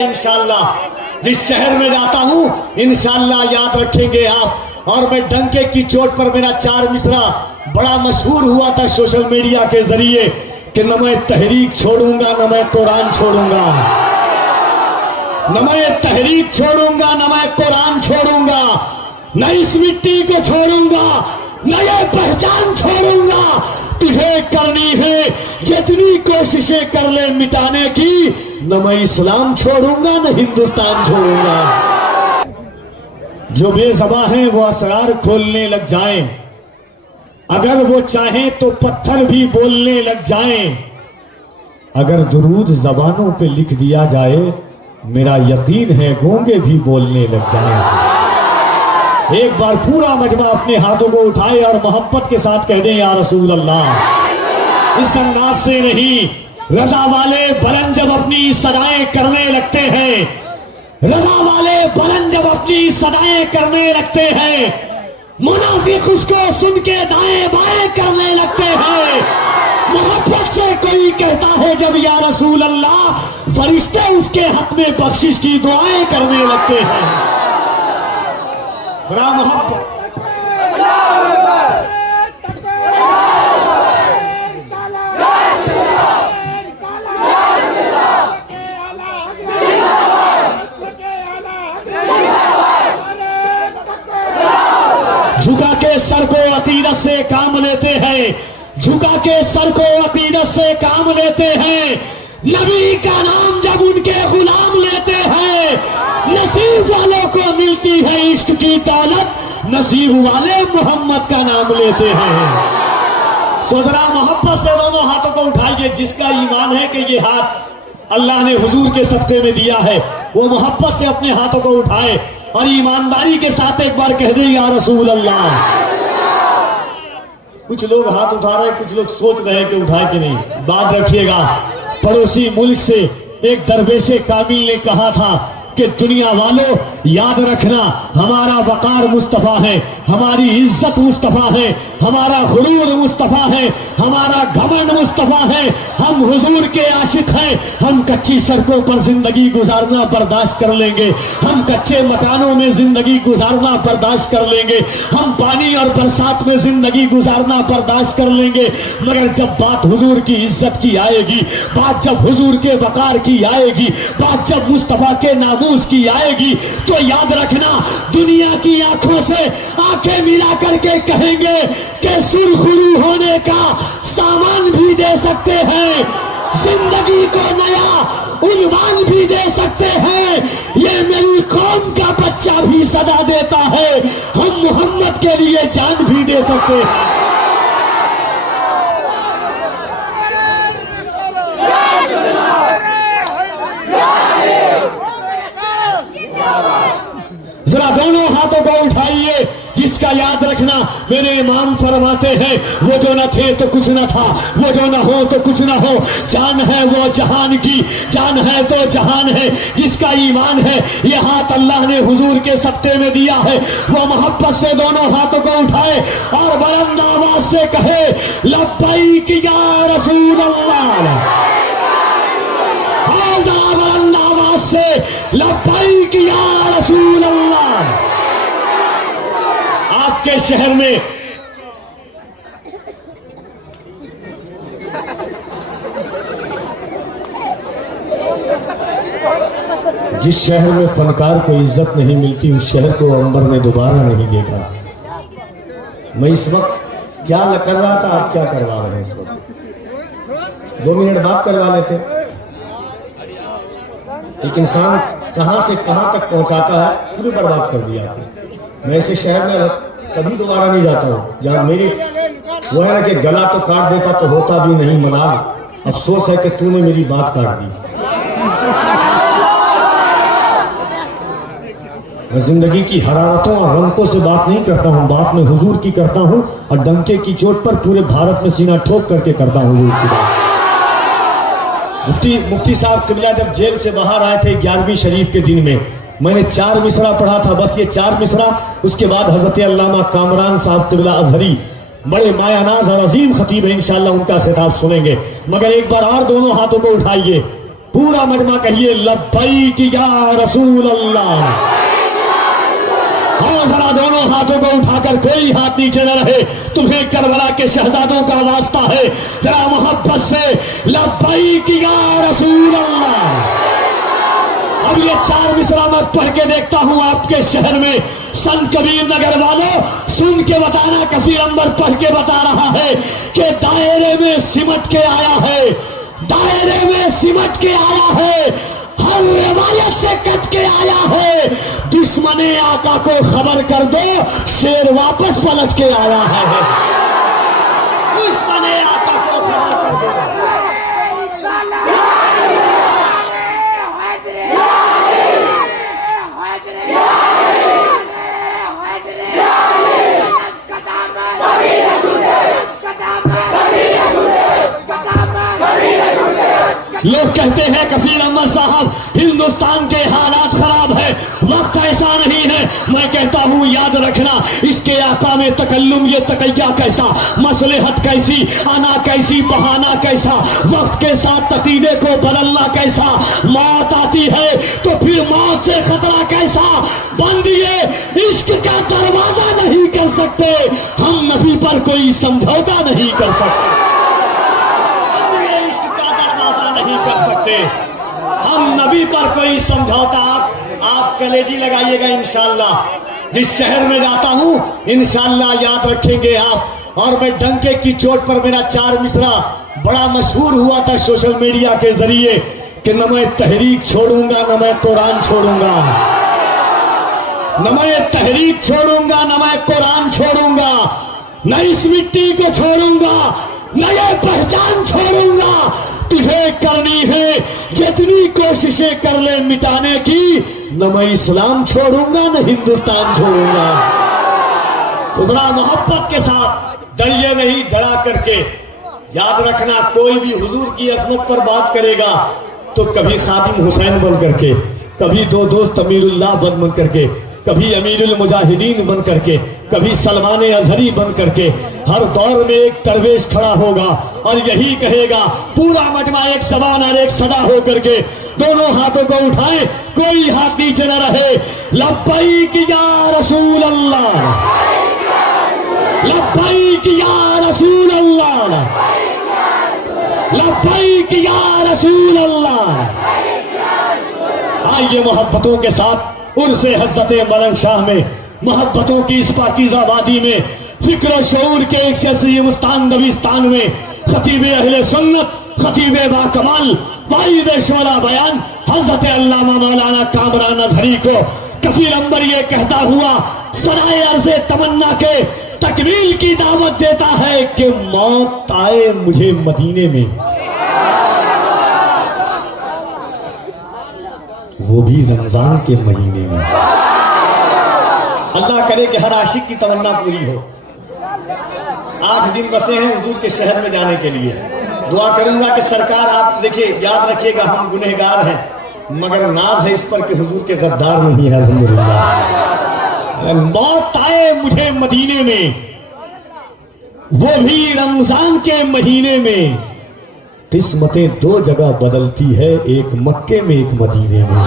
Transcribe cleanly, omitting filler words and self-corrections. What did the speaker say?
इंशाअल्लाह जिस शहर में जाता हूँ इंशाअल्लाह याद रखेंगे आप। और मैं डंके की चोट पर मेरा 4 मिसरा बड़ा मशहूर हुआ था सोशल मीडिया के जरिए कि न मैं तहरीक छोड़ूंगा न मैं कुरान छोड़ूंगा, न मैं तहरीक छोड़ूंगा न मैं कुरान छोड़ूंगा, न इस मिट्टी को छोड़ूंगा न ये पहचान छोड़ूंगा। तुझे करनी है जितनी कोशिशें कर ले मिटाने की, न मैं इस्लाम छोड़ूंगा न हिंदुस्तान छोड़ूंगा। जो बेज़बां हैं वो असरार खोलने लग जाएं, अगर वो चाहें तो पत्थर भी बोलने लग जाएं। अगर दुरूद जबानों पे लिख दिया जाए मेरा यकीन है गूंगे भी बोलने लग जाएं। एक बार पूरा मजमा अपने हाथों को उठाए और मोहब्बत के साथ कह दें या रसूल अल्लाह। इस अंदाज से नहीं, रजा वाले बुलंद जब अपनी सदाएं करने लगते हैं, रजा वाले बुलंद जब अपनी सदाएं करने लगते हैं, मुनाफिक उसको सुन के दाएं बाएं करने लगते हैं। मोहब्बत से कोई कहता है जब या रसूल अल्लाह, फरिश्ते उसके हक में बख्शिश की दुआएं करने लगते हैं। बड़ा मोहब्बत झुका के सर को अकीदत से काम लेते हैं, झुका के सर को अकीदत से काम लेते हैं। नबी का नाम जब उनके गुलाम लेते हैं, नसीब वालों को मिलती है इश्क की दौलत, नसीब वाले मोहम्मद का नाम लेते हैं। तो जरा मोहब्बत से दोनों हाथों को उठाइए। जिसका ईमान है कि ये हाथ अल्लाह ने हुजूर के सदक़े में दिया है, वो मोहब्बत से अपने हाथों को उठाए और ईमानदारी के साथ एक बार कह दे या रसूल अल्लाह। कुछ लोग हाथ उठा रहे हैं, कुछ लोग सोच रहे हैं कि उठाए कि नहीं। बात रखिएगा, पड़ोसी मुल्क से एक दरवेशे कामिल ने कहा था कि दुनिया वालों याद रखना, हमारा वकार मुस्तफा है, हमारी इज्जत मुस्तफा है, हमारा गुरूर मुस्तफा है, हमारा घमंड मुस्तफा है। हम हुजूर के आशिक हैं। हम कच्ची सड़कों पर जिंदगी गुजारना बर्दाश्त कर लेंगे, हम कच्चे मकानों में जिंदगी गुजारना बर्दाश्त कर लेंगे, हम पानी और बरसात में जिंदगी गुजारना बर्दाश्त कर लेंगे, मगर जब बात हुजूर की इज्जत की आएगी, बात जब हुजूर के वकार की आएगी, बात जब मुस्तफा के नामूस की आएगी, तो याद रखना दुनिया की आंखों से आंखें मिला करके कहेंगे कि सुरखरू होने का सामान भी दे सकते हैं, जिंदगी को नया उन्वान भी दे सकते हैं। ये मेरी कौम का बच्चा भी सदा देता है, हम मोहम्मद के लिए जान भी दे सकते हैं। जरा दोनों हाथों को उठाइए। जिसका याद रखना, मेरे इमाम फरमाते हैं वो जो न थे तो कुछ न था, वो जो न हो तो कुछ न हो, जान है वो जहान की, जान है तो जहान है। जिसका ईमान है ये हाथ अल्लाह ने हुजूर के सदक़े में दिया है, वो मोहब्बत से दोनों हाथों को उठाए और बुलंद आवाज से कहे लब्बैक या रसूल अल्लाह। बुलंद आवाज से लब्बैक या रसूल अल्लाह। आपके शहर में जिस शहर में फनकार को इज्जत नहीं मिलती, उस शहर को अंबर ने दोबारा नहीं देखा। मैं इस वक्त क्या कर रहा था, आप क्या करवा रहे हैं इस वक्त? 2 मिनट बात करवा लेते। एक इंसान कहां से कहां तक पहुंचाता है, पूरी बर्बाद कर दिया आपने। मैं ऐसे शहर में कभी दोबारा नहीं जाता हूँ जहाँ मेरी वो है ना कि गला तो काट देता तो होता भी नहीं मलाल। अफसोस है कि तूने मेरी बात काट दी। मैं जिंदगी की हरारतों और रंगों से बात नहीं करता हूँ, बात मैं हुजूर की करता हूँ और डंके की चोट पर पूरे भारत में सीना ठोक करके करता हूँ हुजूर की बात। मुफ्ती साहब किबला जब जेल से बाहर आए थे 11वीं शरीफ के दिन में, मैंने 4 मिसरा पढ़ा था, बस ये 4 मिसरा। उसके बाद हजरत अल्लामा कामरान साहब किबला अजहरी बड़े मायानाज और अजीम खतीब है, इंशाअल्लाह उनका खिताब सुनेंगे। मगर एक बार और दोनों हाथों को उठाइए पूरा मजमा कहिए लब्बैक या रसूल अल्लाह। और जरा दोनों हाथों को उठाकर, कोई हाथ नीचे न रहे, तुम्हें करबला के शहजादों का वास्ता है, जरा मोहब्बत से लब्बैक या रसूल अल्लाह। अब ये 4 मिसरा मैं पढ़ के देखता हूं आपके शहर में। संत कबीर नगर वालों सुन के बताना, कफीर अंबर पढ़ के बता रहा है कि दायरे में सिमट के आया है, दायरे में सिमट के आया है, हर रिवायत से कट के आया है। दुश्मने आका को खबर कर दो, शेर वापस पलट के आया है। दुश्मने आका को खबर कर दो। लोग कहते हैं कफीर अहमद साहब हिंदुस्तान के हालात खराब है, वक्त ऐसा नहीं है। मैं कहता हूं याद रखना, इसके आका में तकल्लुम, ये तकैया कैसा, मसलहत कैसी, आना कैसी, बहाना कैसा, वक्त के साथ तकीदे को बदलना कैसा, मौत आती है तो फिर मौत से खतरा कैसा। बंदिए इश्क का दरवाजा नहीं कर सकते, हम नबी पर कोई समझौता नहीं कर सकते, नहीं कर सकते हम नबी पर कोई समझौता। आप कलेजी लगाइएगा इंशाअल्लाह। जिस शहर में जाता हूं इंशाअल्लाह याद रखेंगे आप। और मैं डंके की चोट पर मेरा 4 मिसरा बड़ा मशहूर हुआ था सोशल मीडिया के जरिए कि न मैं तहरीक छोड़ूंगा, न मैं कुरान छोड़ूंगा, न मैं तहरीक छोड़ूंगा, न मैं कुरान छोड़ूंगा, न इस मिट्टी को छोड़ूंगा, न ये पहचान छोड़ूंगा। तुझे करनी है जितनी कोशिशें कर ले मिटाने की, न मैं इस्लाम छोड़ूंगा, न हिंदुस्तान छोड़ूंगा। तो जरा मोहब्बत के साथ, डरिए नहीं, डरा करके याद रखना, कोई भी हुजूर की अजमत पर बात करेगा तो कभी खादिम हुसैन बन करके, कभी दो दोस्त अमीरुल्लाह बन करके, कभी अमीरुल मुजाहिदीन बन करके, कभी सलमान अजहरी बन करके, हर दौर में एक दरवेश खड़ा होगा और यही कहेगा, पूरा मजमा एक जबान और एक सदा हो करके। दोनों हाथों को उठाएं, कोई हाथ नीचे न रहे। लब्बैक या रसूल अल्लाह, लब्बैक या रसूल अल्लाह, लब्बैक या रसूल अल्लाह। आइए मोहब्बतों के साथ उर्से हज़रत मलंग शाह में, मोहब्बतों की इस पाकीज़ा वादी में, फिक्र शऊर के एक से मुस्तान नबीस्तान में, खतीब अहले सुन्नत, खतीब बाकमाल, वाइद शोला बयान हज़रत अल्लामा मौलाना कामरान अजहरी को कफीर अंबर ये कहता हुआ सराय अर्ज़े तमन्ना के तकमील की दावत देता है कि मौत आए मुझे मदीने में, वो भी रमजान के महीने में। अल्लाह करे कि हर आशिक की तमन्ना पूरी हो। 8 दिन बसे हैं हुजूर के शहर में जाने के लिए। दुआ करूंगा कि सरकार, आप देखिए, याद रखिएगा, हम गुनहगार हैं, मगर नाज है इस पर कि हुजूर के गद्दार नहीं है। अल्हम्दुलिल्लाह। मौत आए मुझे मदीने में, वो भी रमजान के महीने में। किस्मतें 2 जगह बदलती है, एक मक्के में, एक मदीने में।